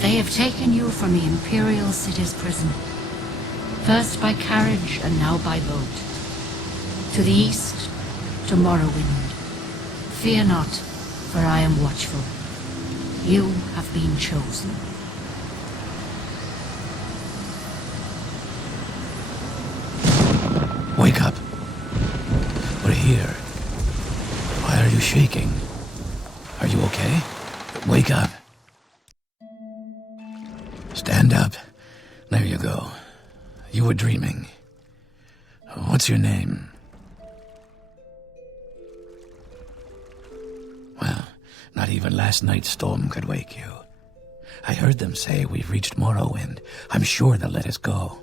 They have taken you from the Imperial City's prison, first by carriage and now by boat. To the east, to Morrowind. Fear not, for I am watchful. You have been chosen. Wake up. We're here. Why are you shaking? Are you okay? Wake up. Stand up. There you go. You were dreaming. What's your name? Well, not even last night's storm could wake you. I heard them say we've reached Morrowind. I'm sure they'll let us go.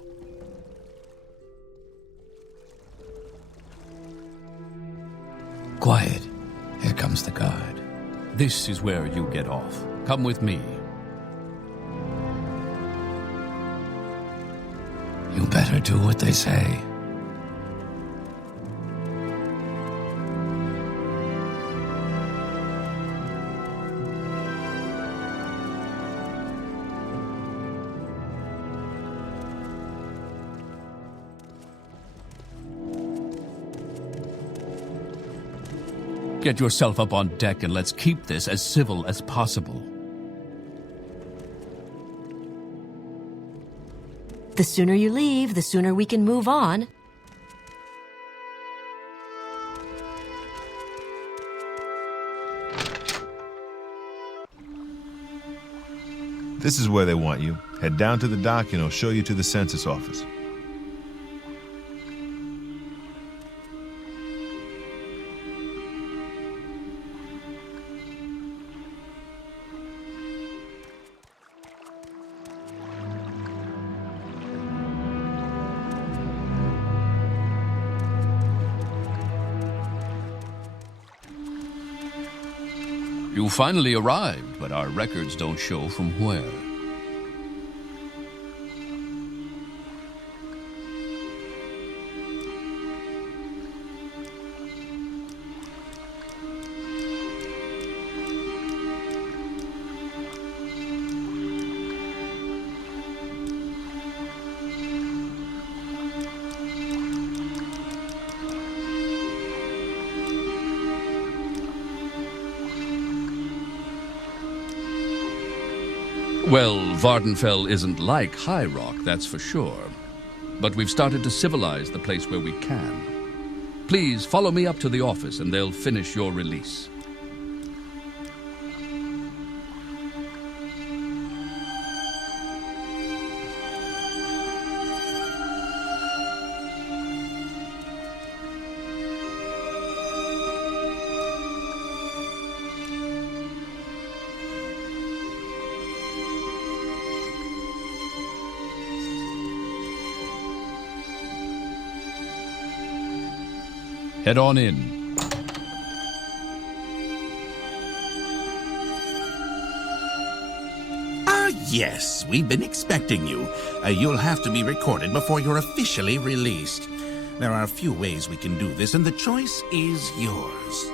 Quiet. Here comes the guard. This is where you get off. Come with me. You better do what they say. Get yourself up on deck and let's keep this as civil as possible. The sooner you leave, the sooner we can move on. This is where they want you. Head down to the dock and I'll show you to the census office. You finally arrived, but our records don't show from where. Well, Vardenfell isn't like High Rock, that's for sure. But we've started to civilize the place where we can. Please follow me up to the office and they'll finish your release. Head on in. Ah, yes, we've been expecting you. You'll have to be recorded before you're officially released. There are a few ways we can do this, and the choice is yours.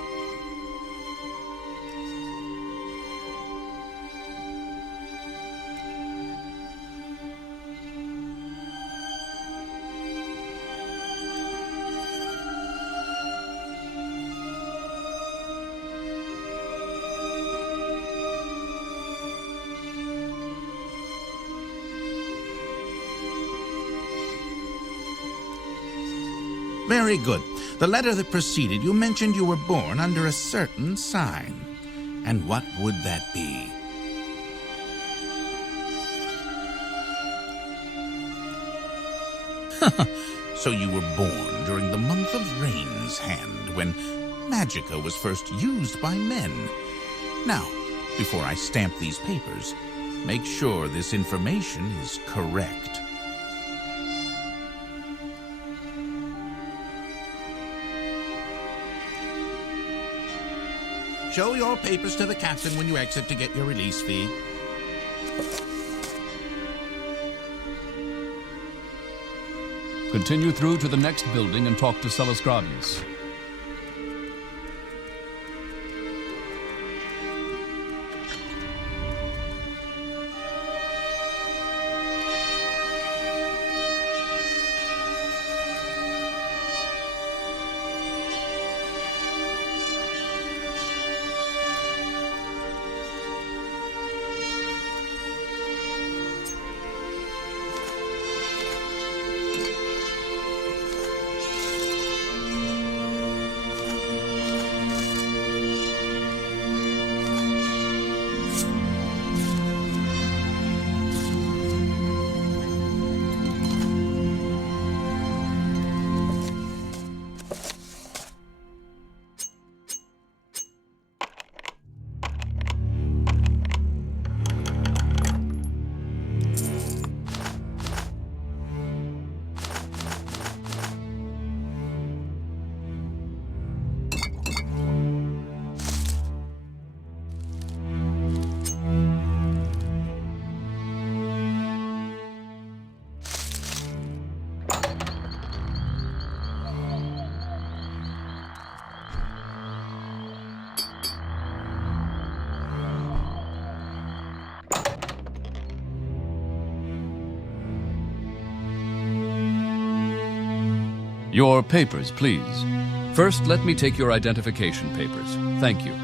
Very good. The letter that preceded you mentioned you were born under a certain sign. And what would that be? So you were born during the month of Rain's Hand, when Magicka was first used by men. Now, before I stamp these papers, make sure this information is correct. Show your papers to the captain when you exit to get your release fee. Continue through to the next building and talk to Celisgravius. Your papers, please. First, let me take your identification papers. Thank you.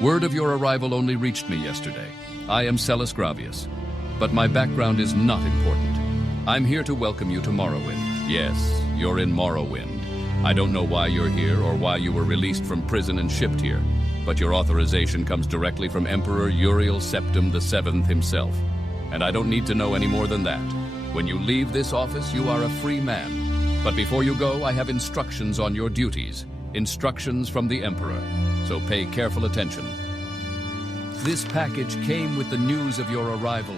Word of your arrival only reached me yesterday. I am Celis Gravius, but my background is not important. I'm here to welcome you to Morrowind. Yes, you're in Morrowind. I don't know why you're here or why you were released from prison and shipped here, but your authorization comes directly from Emperor Uriel Septim VII himself. And I don't need to know any more than that. When you leave this office, you are a free man. But before you go, I have instructions on your duties. Instructions from the Emperor. So pay careful attention. This package came with the news of your arrival.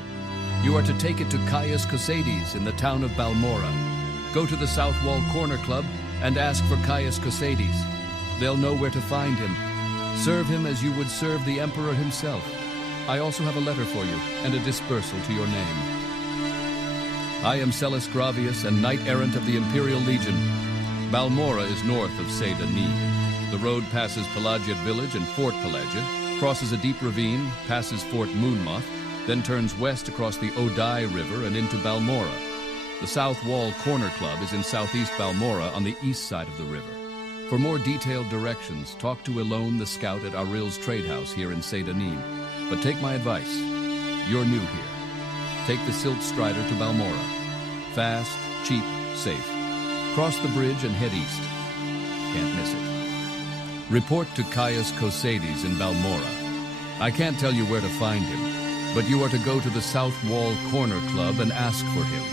You are to take it to Caius Cosades in the town of Balmora. Go to the South Wall Corner Club and ask for Caius Cosades. They'll know where to find him. Serve him as you would serve the Emperor himself. I also have a letter for you and a dispersal to your name. I am Celis Gravius and Knight-Errant of the Imperial Legion. Balmora is north of Sedanin. The road passes Pelagiat Village and Fort Pelagiat, crosses a deep ravine, passes Fort Moonmoth, then turns west across the Odai River and into Balmora. The South Wall Corner Club is in southeast Balmora on the east side of the river. For more detailed directions, talk to Elone the scout at Aril's trade house here in Sedanin. But take my advice. You're new here. Take the Silt Strider to Balmora. Fast, cheap, safe. Cross the bridge and head east. Can't miss it. Report to Caius Cosades in Balmora. I can't tell you where to find him, but you are to go to the South Wall Corner Club and ask for him.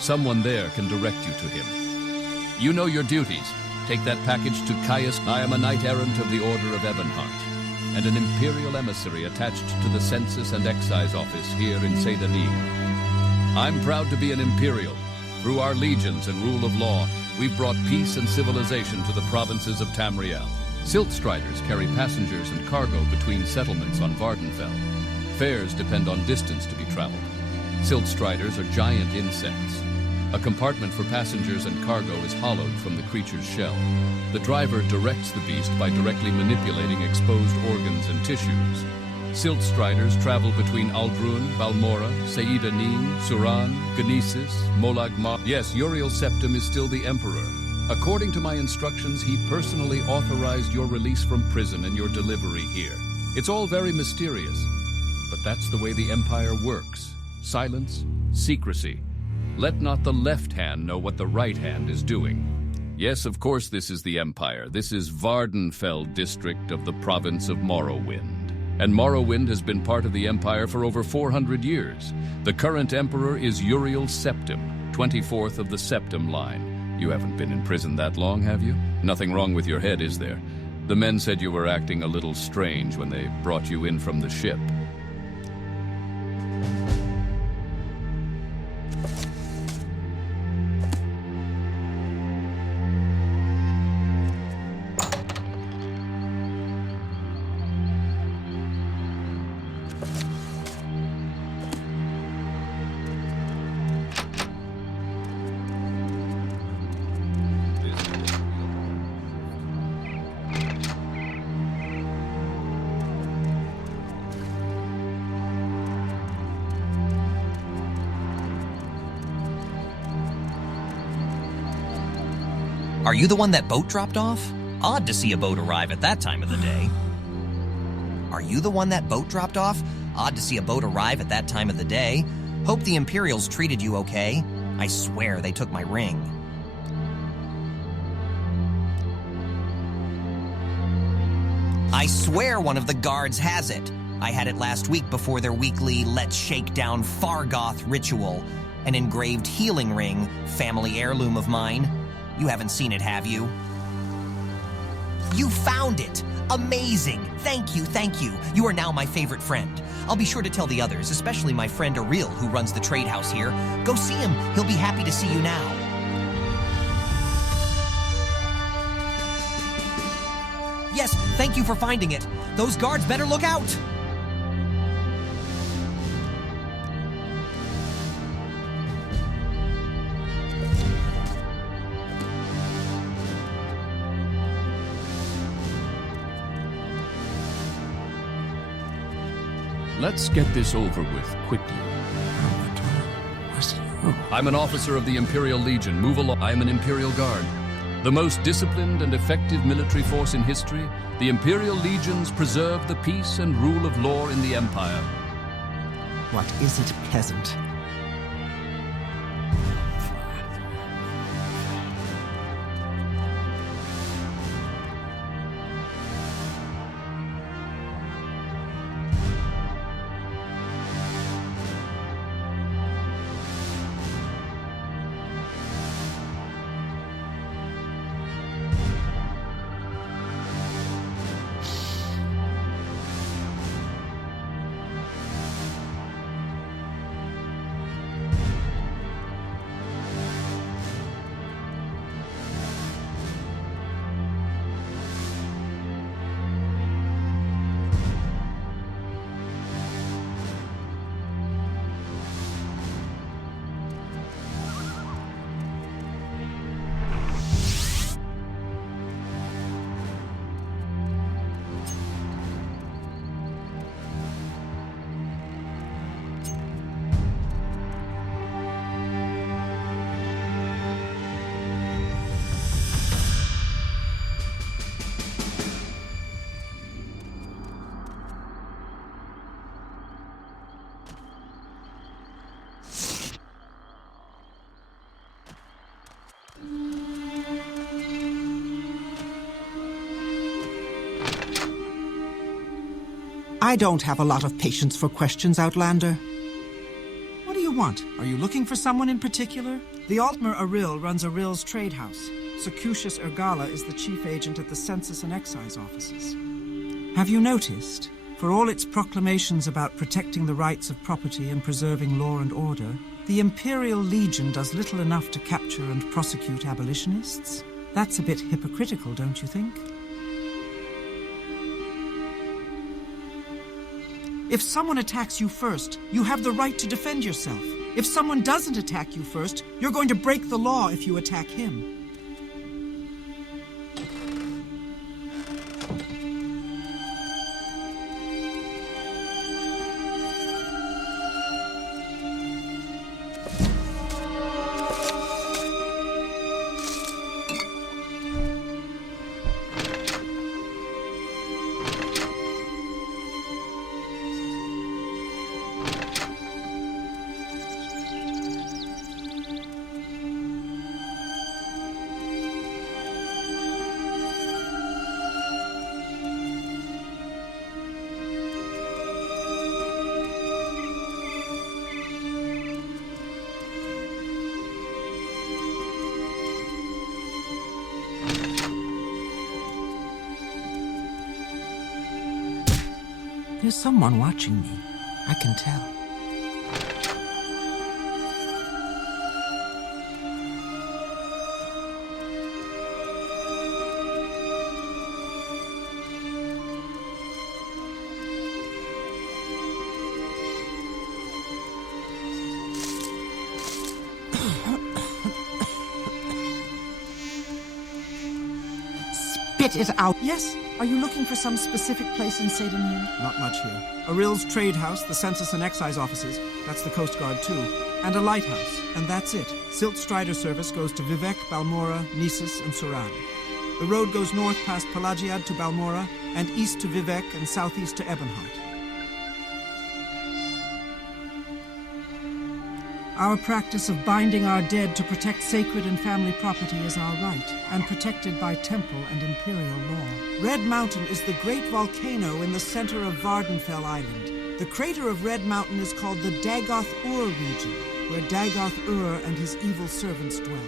Someone there can direct you to him. You know your duties. Take that package to Caius. I am a knight-errant of the Order of Ebonheart, and an imperial emissary attached to the Census and Excise Office here in Sedanin. I'm proud to be an imperial. Through our legions and rule of law, we've brought peace and civilization to the provinces of Tamriel. Silt Striders carry passengers and cargo between settlements on Vardenfell. Fares depend on distance to be traveled. Silt Striders are giant insects. A compartment for passengers and cargo is hollowed from the creature's shell. The driver directs the beast by directly manipulating exposed organs and tissues. Silt Striders travel between Aldruin, Balmora, Sedanin, Suran, Gnesis, Molag Ma. Yes, Uriel Septim is still the Emperor. According to my instructions, he personally authorized your release from prison and your delivery here. It's all very mysterious, but that's the way the Empire works. Silence, secrecy. Let not the left hand know what the right hand is doing. Yes, of course this is the Empire. This is Vardenfell district of the province of Morrowind. And Morrowind has been part of the Empire for over 400 years. The current Emperor is Uriel Septim, 24th of the Septim line. You haven't been in prison that long, have you? Nothing wrong with your head, is there? The men said you were acting a little strange when they brought you in from the ship. Are you the one that boat dropped off? Odd to see a boat arrive at that time of the day. Are you the one that boat dropped off? Odd to see a boat arrive at that time of the day. Hope the Imperials treated you okay. I swear they took my ring. I swear one of the guards has it. I had it last week before their weekly Let's Shake Down Fargoth ritual. An engraved healing ring, family heirloom of mine. You haven't seen it, have you? You found it! Amazing! Thank you, thank you. You are now my favorite friend. I'll be sure to tell the others, especially my friend Aril, who runs the trade house here. Go see him. He'll be happy to see you now. Yes, thank you for finding it. Those guards better look out! Let's get this over with quickly. I'm an officer of the Imperial Legion. Move along. I'm an Imperial Guard. The most disciplined and effective military force in history, the Imperial Legions preserve the peace and rule of law in the Empire. What is it, peasant? I don't have a lot of patience for questions, Outlander. What do you want? Are you looking for someone in particular? The Altmer Aril runs Aril's trade house. Secutius Ergala is the chief agent at the Census and Excise offices. Have you noticed? For all its proclamations about protecting the rights of property and preserving law and order, the Imperial Legion does little enough to capture and prosecute abolitionists. That's a bit hypocritical, don't you think? If someone attacks you first, you have the right to defend yourself. If someone doesn't attack you first, you're going to break the law if you attack him. There's someone watching me. I can tell. Spit it out. Yes? Are you looking for some specific place in Seyden? Not much here. Aril's trade house, the Census and Excise offices, that's the Coast Guard too, and a lighthouse, and that's it. Silt Strider service goes to Vivek, Balmora, Nisus, and Suran. The road goes north past Pelagiad to Balmora, and east to Vivek and southeast to Ebonheart. Our practice of binding our dead to protect sacred and family property is our right, and protected by temple and imperial law. Red Mountain is the great volcano in the center of Vardenfell Island. The crater of Red Mountain is called the Dagoth-Ur region, where Dagoth-Ur and his evil servants dwell.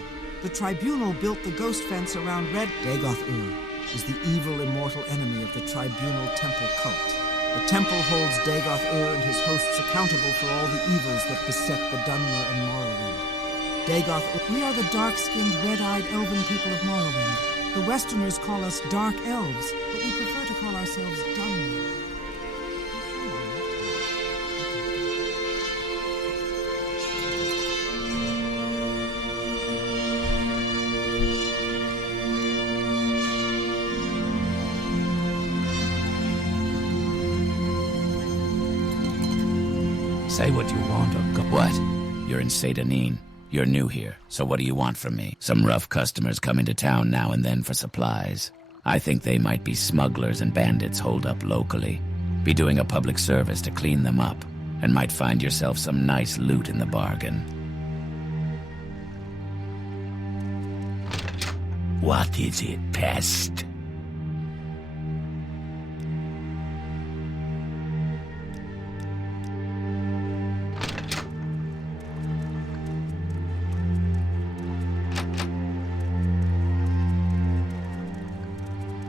The tribunal built the ghost fence around Red Dagoth-Ur is the evil immortal enemy of the tribunal temple cult. The temple holds Dagoth-Ur and his hosts accountable for all the evils that beset the Dunmer and Morrowind. Dagoth-Ur, we are the dark-skinned, red-eyed elven people of Morrowind. The Westerners call us Dark Elves, but we prefer to call ourselves Dunmer. Say what you want or go. What? You're in Seyden. You're new here, so what do you want from me? Some rough customers come into town now and then for supplies. I think they might be smugglers and bandits holed up locally. Be doing a public service to clean them up, and might find yourself some nice loot in the bargain. What is it, pest?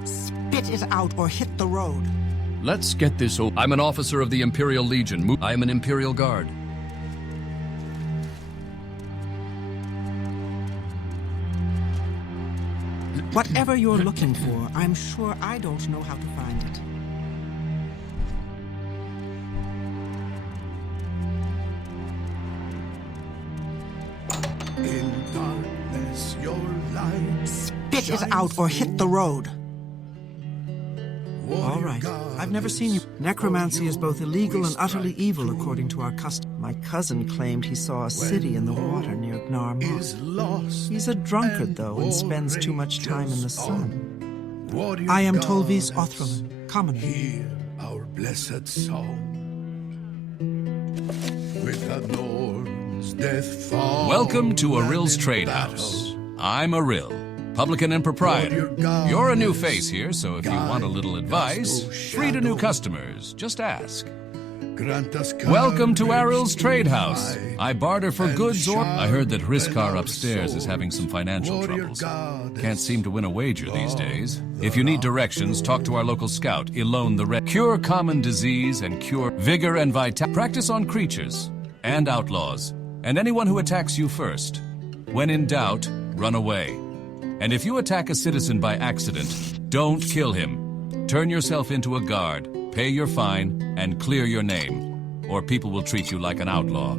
Spit it out or hit the road. Let's get this over. I'm an officer of the Imperial Legion. I am an Imperial Guard. Whatever you're looking for, I'm sure I don't know how to find it. In darkness, your light. Spit it out or hit the road. All right. I've never seen you. Necromancy is both illegal and utterly evil according to our custom. My cousin claimed he saw a city in the water near Gnarmod. He's a drunkard, though, and spends too much time in the sun. I am Tolvis Othrelin, commoner. Hear our blessed song. With the Norns, death falls. Welcome to Aril's Trade House. I'm Aril, publican and proprietor. You're a new face here, so if you want a little advice, free to new customers, just ask. Welcome to Aril's Trade House. I barter for goods or... I heard that Hriskar upstairs is having some financial troubles. Can't seem to win a wager these days. If you need directions, talk to our local scout, Ilone the Red. Cure common disease and cure vigor and vitality. Practice on creatures and outlaws, and anyone who attacks you first. When in doubt, run away. And if you attack a citizen by accident, don't kill him. Turn yourself into a guard, pay your fine, and clear your name, or people will treat you like an outlaw.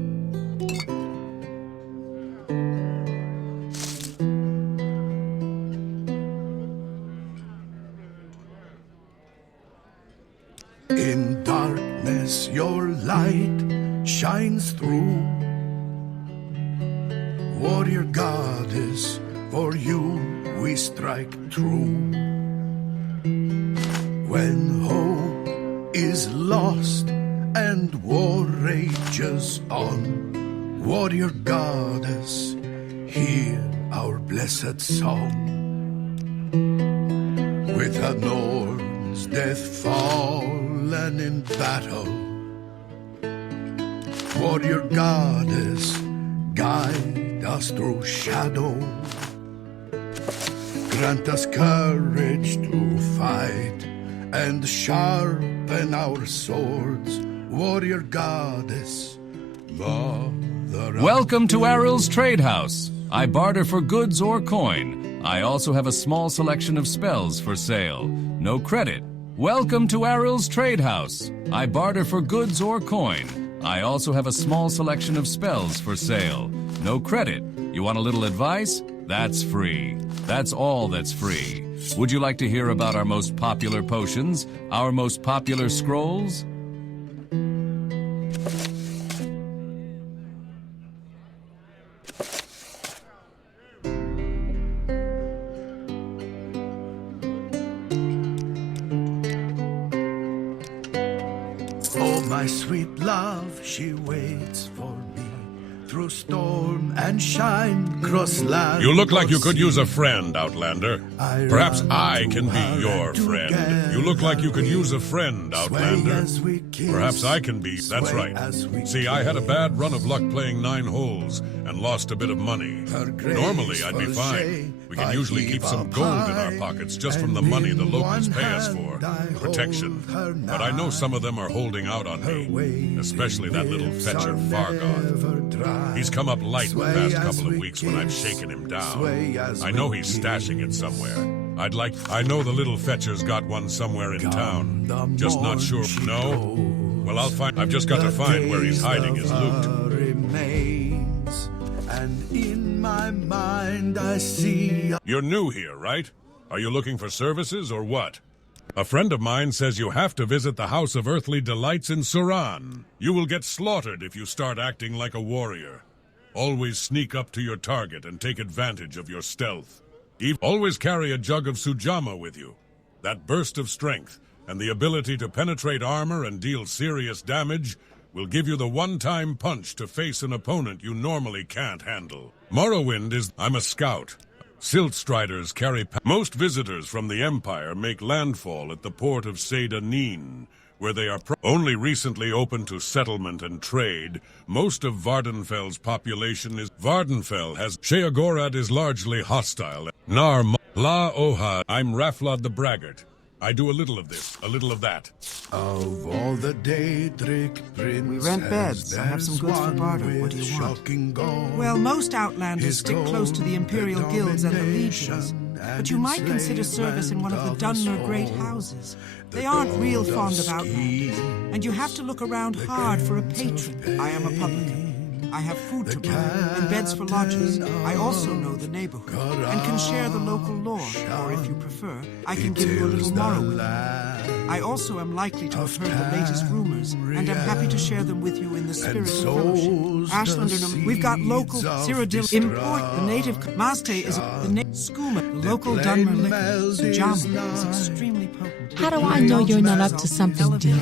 In darkness, your light shines through. Warrior goddess, for you we strike true. When hope is lost and war rages on, warrior goddess, hear our blessed song. With the Norns, death fallen in battle, warrior goddess, guide us through shadow. Grant us courage to fight and sharpen our swords, warrior goddess, mother. Welcome to Aril's Trade House. I barter for goods or coin. I also have a small selection of spells for sale. No credit. Welcome to Aril's Trade House. I barter for goods or coin. I also have a small selection of spells for sale. No credit. You want a little advice? That's free. That's all that's free. Would you like to hear about our most popular potions? Our most popular scrolls? Oh, my sweet love, she waits for me through storm and shine, cross land. You look like you could use a friend, Outlander. Perhaps I can be your friend. You look like you could use a friend, Outlander. Perhaps I can be. That's right. See, I had a bad run of luck playing 9 holes and lost a bit of money. Normally, I'd be fine. We can usually keep some gold in our pockets just from the money the locals pay us for. Protection. But I know some of them are holding out on me, especially that little fetcher Fargoth. He's come up light the past couple of weeks when I've shaken him down. I know he's stashing it somewhere. I know the little fetcher's got one somewhere in town. Just not sure. No? Well, I've just got to find where he's hiding his loot. And in my mind I see... You're new here, right? Are you looking for services or what? A friend of mine says you have to visit the House of Earthly Delights in Suran. You will get slaughtered if you start acting like a warrior. Always sneak up to your target and take advantage of your stealth. Always carry a jug of Sujama with you. That burst of strength and the ability to penetrate armor and deal serious damage will give you the one-time punch to face an opponent you normally can't handle. Morrowind is... I'm a scout. Silt Striders carry... Most visitors from the Empire make landfall at the port of Seda Neen, where they are only recently open to settlement and trade. Most of Vardenfell's population is... Vardenfell has... Sheagorad is largely hostile. Nar La Oha. I'm Raflad the Braggart. I do a little of this, a little of that. Of all the Daedric princes, We rent beds. I have some goods for barter. What do you want? Well, most Outlanders stick close to the Imperial Guilds and the Legions. But you might consider service in one of the Dunmer Great Houses. They aren't real fond of Outlanders, and you have to look around hard for a patron. I am a publican. I have food to bring and beds for lodgers. I also know the neighborhood and can share the local lore, or if you prefer, I can give you a little Morrowind. I also am likely to have heard the latest rumors, and am happy to share them with you in the spirit of fellowship. Ashlandernum, we've got local Cyrodiil import, the native Mazte is the native skooma, the local Dunmer liquor. Jama is extremely potent. How do I know you're not up to something deep?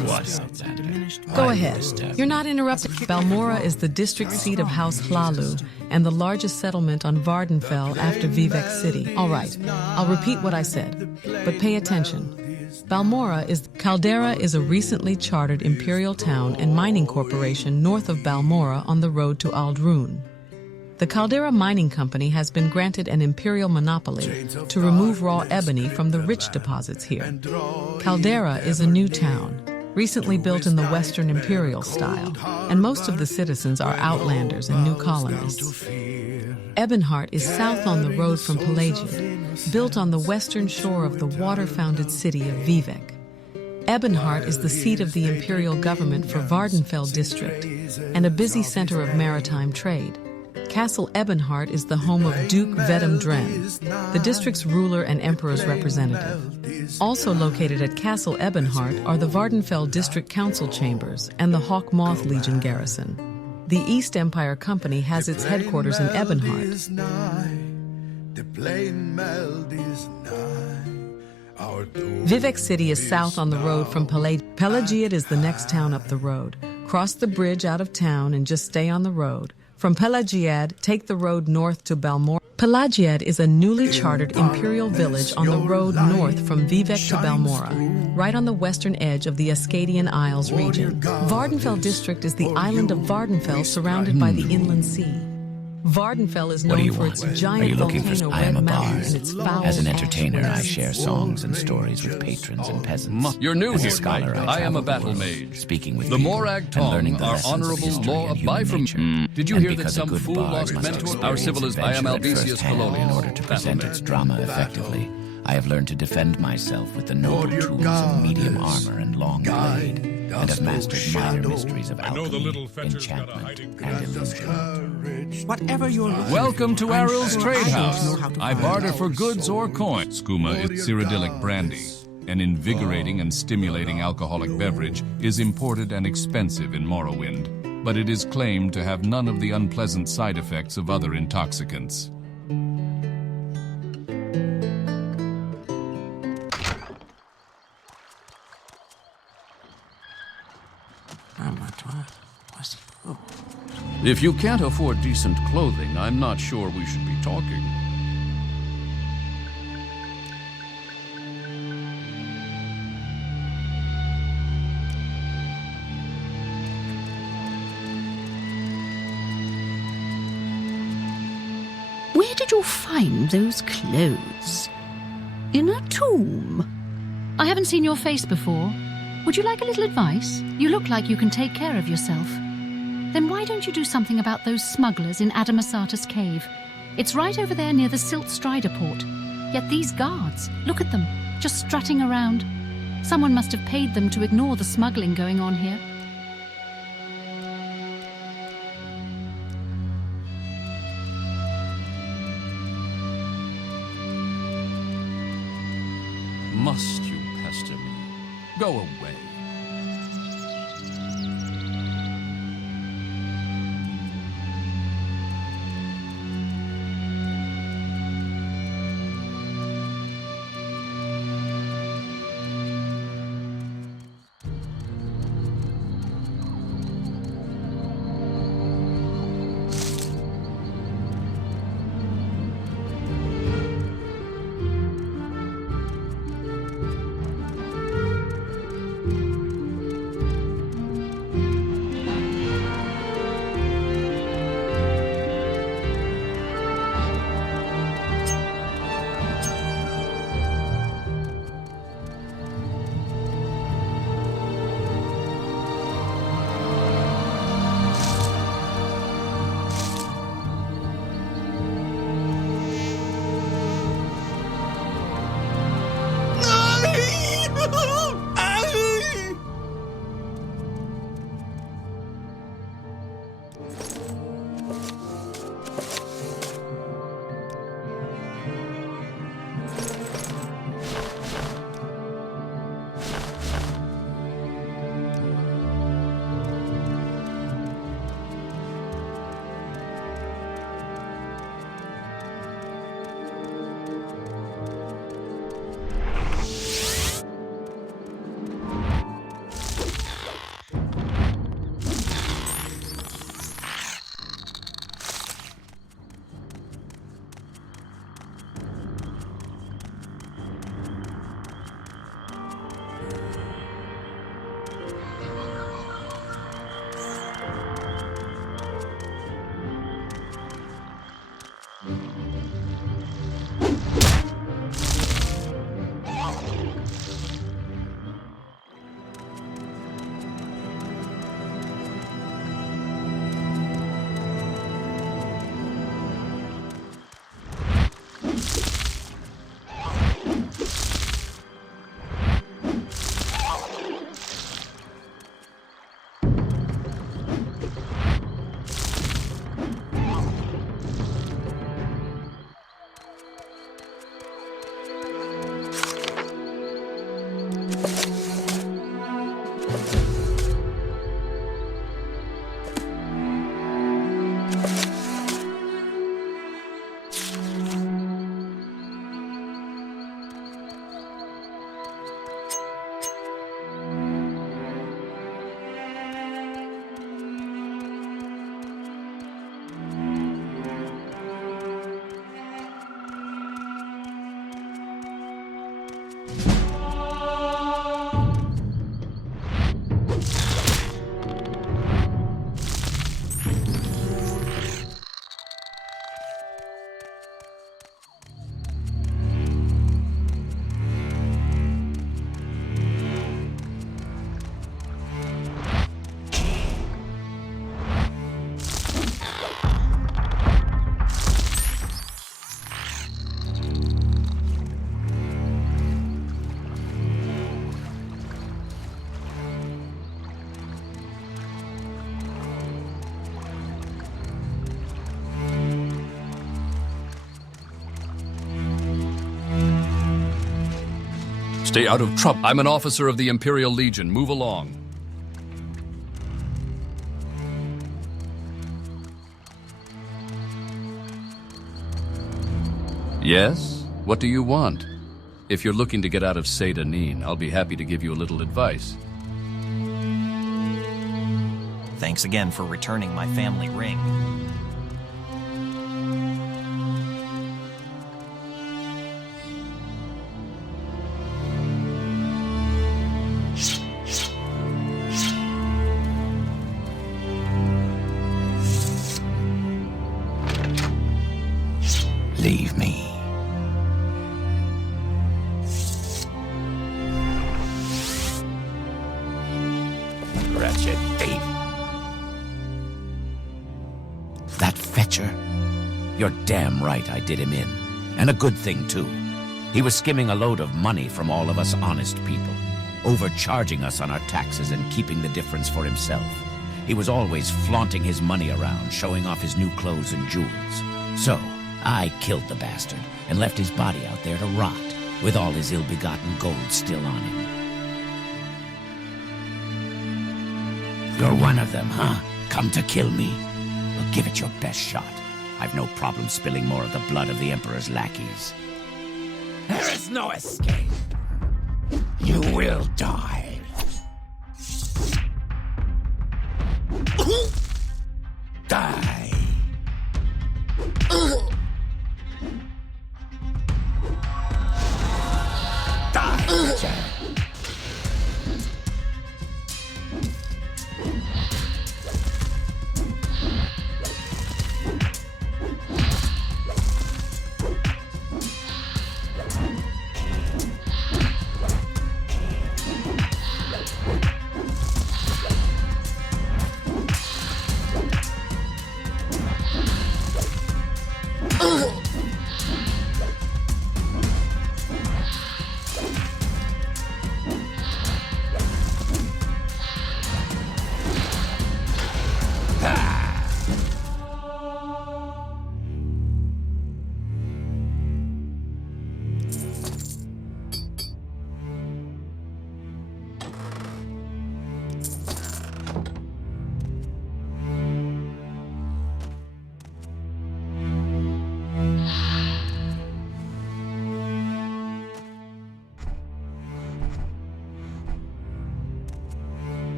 Go ahead. You're not interrupted. Balmora is the district seat of House Hlalu and the largest settlement on Vardenfell after Vivek City. All right, I'll repeat what I said, but pay attention. Caldera is a recently chartered imperial town and mining corporation north of Balmora on the road to Aldrun. The Caldera Mining Company has been granted an imperial monopoly to remove raw ebony from the rich deposits here. Caldera is a new town, recently built in the Western Imperial style, and most of the citizens are outlanders and new colonists. Ebonheart is south on the road from Pelagiad, built on the western shore of the water-founded city of Vivek. Ebonheart is the seat of the imperial government for Vardenfell district and a busy center of maritime trade. Castle Ebonheart is the home of Duke Vedum Dren, the district's ruler and emperor's representative. Also located at Castle Ebonheart are the Vardenfell District Council Chambers and the Hawk Moth Legion garrison. The East Empire Company has its headquarters in Ebonheart. Vivek City is south on the road from Pelagiad. Pelagiad is the next town up the road. Cross the bridge out of town and just stay on the road. From Pelagiad, take the road north to Balmora. Pelagiad is a newly chartered imperial village on the road north from Vivek to Balmora, right on the western edge of the Ascadian Isles region. Vardenfell district is the island of Vardenfell surrounded by the inland sea. Vardenfell is known for its giant volcano Red Mountain and its foul. As an entertainer, I share songs and stories with patrons and peasants. You're new As here, a scholar, right? I I am a travel the battle world, mage. speaking with the people Morag and Tong learning the are lessons of honorable history law and apply human from. nature. Did you And hear that because a some good fool bard lost must mentor? Our experience civilization. I am adventure at Albesius first-hand Colonius. in order to present its drama effectively. I have learned to defend myself with the noble tools of medium armor and long blade, and have mastered minor mysteries of alchemy, enchantment, and illusion. Whatever you're looking Welcome to I'm Aril's sure Trade I House. don't know how to I find barter it. for goods or coin. Skooma is Cyrodiilic brandy. An invigorating and stimulating alcoholic beverage is imported and expensive in Morrowind, but it is claimed to have none of the unpleasant side effects of other intoxicants. If you can't afford decent clothing, I'm not sure we should be talking. Where did you find those clothes? In a tomb. I haven't seen your face before. Would you like a little advice? You look like you can take care of yourself. Then why don't you do something about those smugglers in Adamasarta's cave? It's right over there near the Silt Strider port. Yet these guards, look at them, just strutting around. Someone must have paid them to ignore the smuggling going on here. Must you pester me? Go away. Stay out of trouble. I'm an officer of the Imperial Legion. Move along. Yes? What do you want? If you're looking to get out of Saint-Denis, I'll be happy to give you a little advice. Thanks again for returning my family ring. Leave me. Wretched thief. That fetcher? You're damn right I did him in. And a good thing, too. He was skimming a load of money from all of us honest people, overcharging us on our taxes and keeping the difference for himself. He was always flaunting his money around, showing off his new clothes and jewels. So, I killed the bastard and left his body out there to rot, with all his ill-begotten gold still on him. You're one of them, huh? Come to kill me? Well, give it your best shot. I've no problem spilling more of the blood of the Emperor's lackeys. There is no escape. You will die. Die. Die.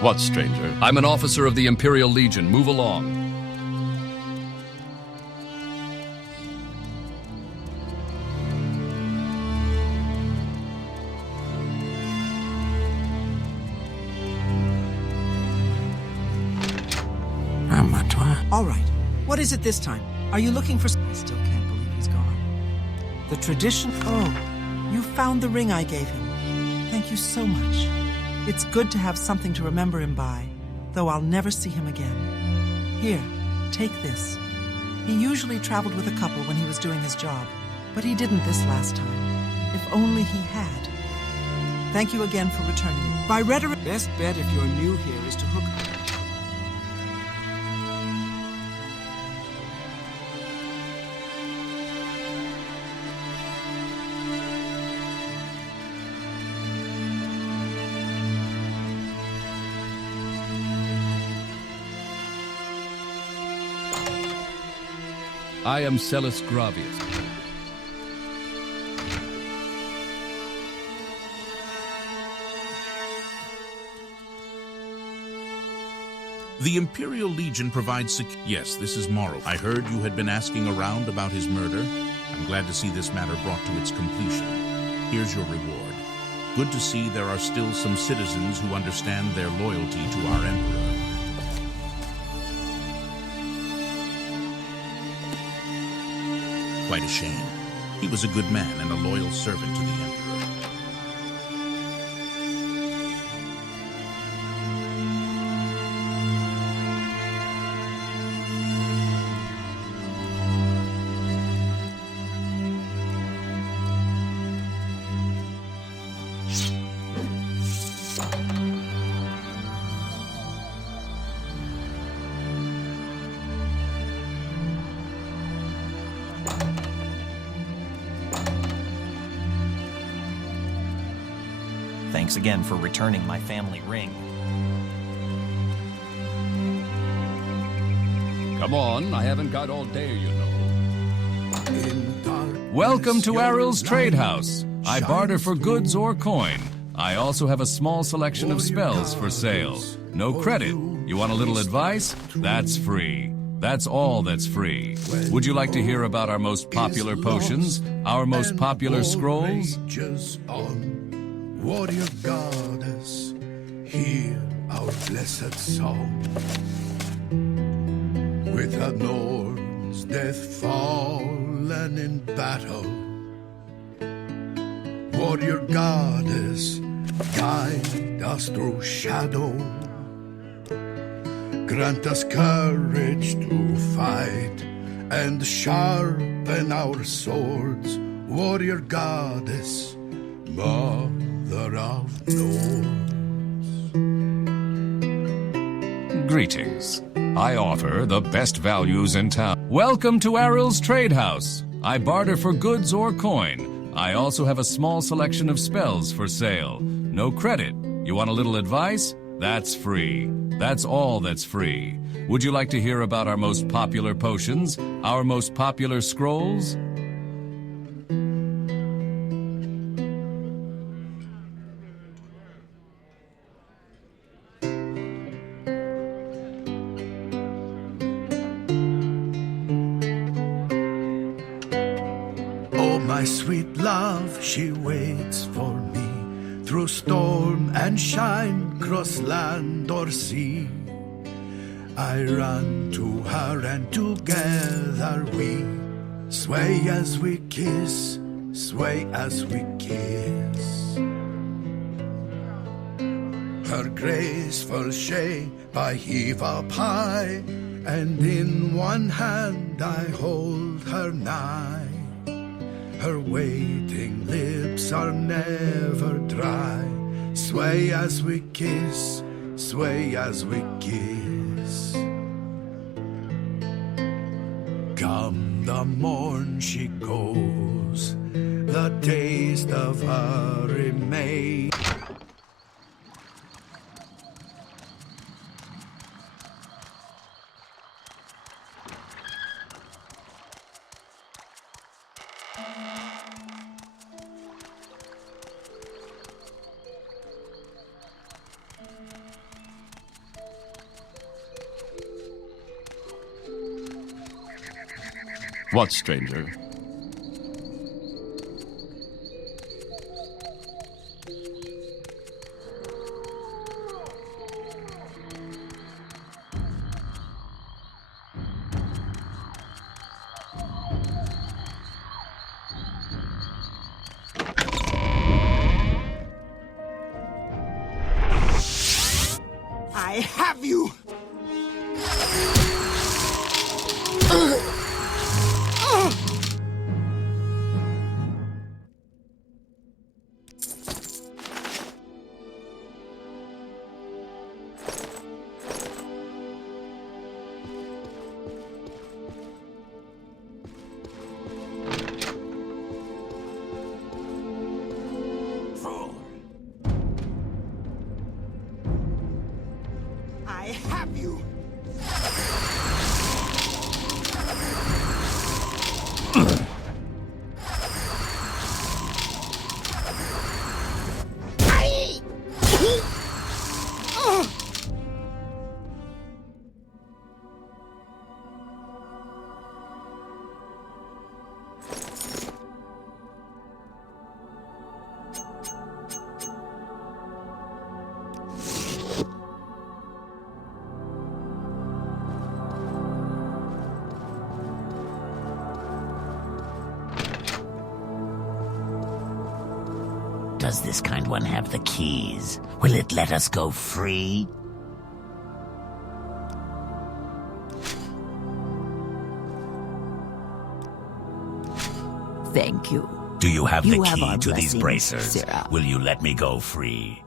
What, stranger? I'm an officer of the Imperial Legion. Move along. All right. What is it this time? Are you looking for... I still can't believe he's gone. The tradition... Oh, you found the ring I gave him. Thank you so much. It's good to have something to remember him by, though I'll never see him again. Here, take this. He usually traveled with a couple when he was doing his job, but he didn't this last time. If only he had. Thank you again for returning it. By rhetoric... Best bet if you're new here is to hook... I am Celis Gravius. The Imperial Legion provides Yes, this is Morrowind. I heard you had been asking around about his murder. I'm glad to see this matter brought to its completion. Here's your reward. Good to see there are still some citizens who understand their loyalty to our Emperor. Quite a shame. He was a good man and a loyal servant to the Emperor. Thanks again for returning my family ring. Come on, I haven't got all day, you know. Welcome to Aril's Trade House. I barter for goods or coin. I also have a small selection of spells for sale. No credit. You want a little advice? That's free. That's all that's free. Would you like to hear about our most popular potions? Our most popular scrolls? Warrior goddess, hear our blessed song. With the Norns, death fallen in battle. Warrior goddess, guide us through shadow. Grant us courage to fight and sharpen our swords. Warrior goddess, mother of Norns. Greetings. I offer the best values in town. Welcome to Aril's Trade House. I barter for goods or coin. I also have a small selection of spells for sale. No credit. You want a little advice? That's free. That's all that's free. Would you like to hear about our most popular potions? Our most popular scrolls? My sweet love, she waits for me through storm and shine, cross land or sea. I run to her and together we sway as we kiss, sway as we kiss. Her graceful shape I heave up high, and in one hand I hold her nigh. Her waiting lips are never dry. Sway as we kiss, sway as we kiss. Come the morn she goes, the taste of her remains. What, stranger? I have you! I have you! Does this kind one have the keys? Will it let us go free? Thank you. Do you have the have key our to these blessing, bracers? Sarah. Will you let me go free?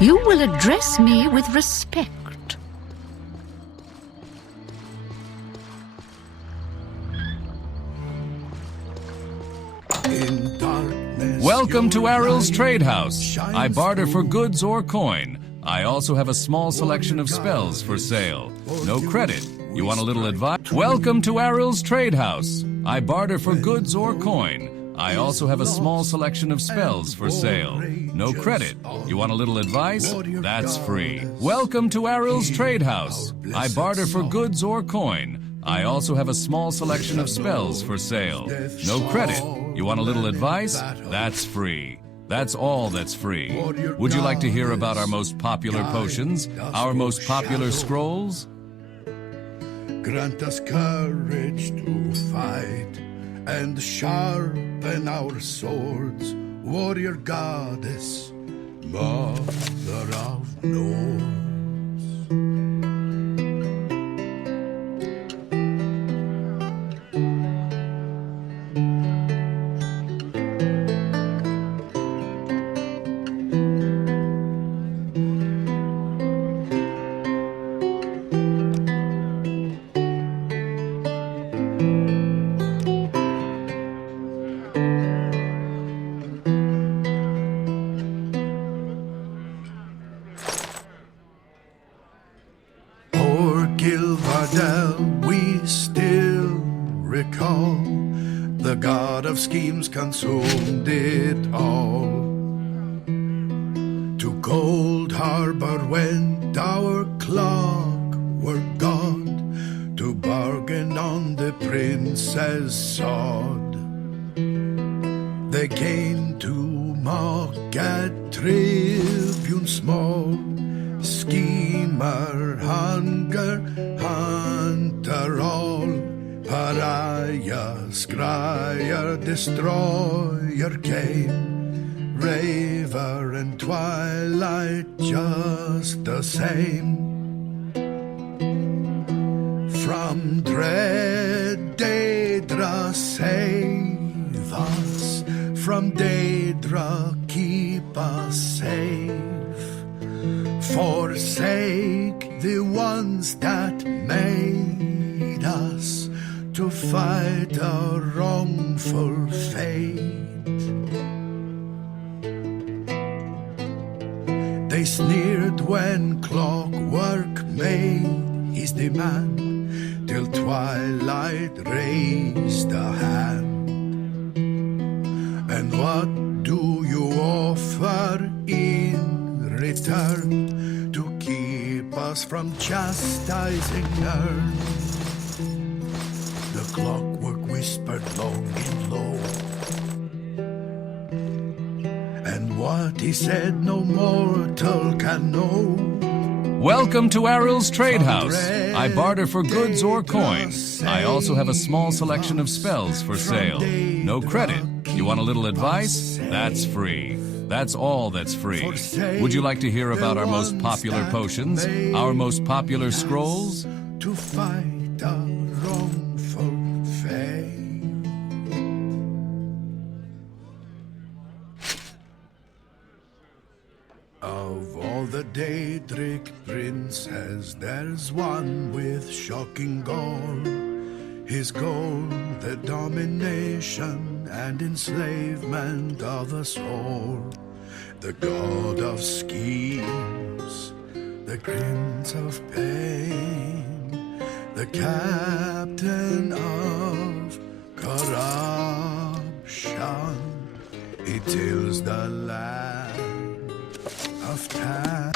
You will address me with respect. Welcome to Aril's Trade House. I barter for goods or coin. I also have a small selection of spells for sale. No credit. You want a little advice? Welcome to Aril's Trade House. I barter for goods or coin. I also have a small selection of spells for sale. No credit. You want a little advice? That's free. Welcome to Aril's Trade House. I barter for goods or coin. I also have a small selection of spells for sale. No credit. You want a little advice? That's free. That's all that's free. Would you like to hear about our most popular potions? Our most popular scrolls? Grant us courage to fight and sharpen our swords, warrior goddess, mother of Nords. We still recall the god of schemes consumed it all. To Gold Harbor went our clockwork god to bargain on the princess sod. They came to mock at tribune small, schemer, hunger, hunter all, pariah, scryer, destroyer came, raver and twilight just the same. From dread Daedra save us, from Daedra keep us safe. For fight a wrongful fate. They sneered when clockwork made his demand, till twilight raised a hand. And what do you offer in return to keep us from chastising earth? The clockwork whispered long and low, and what he said no mortal can know. Welcome to Aril's Trade House. I barter for goods or coin. I also have a small selection of spells for sale. No credit. You want a little advice? That's free. That's all that's free. Would you like to hear about our most popular potions? Our most popular scrolls? To fight a wrongful fate. Of all the Daedric princes, there's one with shocking goal. His goal, the domination and enslavement of us all. The god of schemes, the prince of pain, the captain of corruption. He tills the land of time.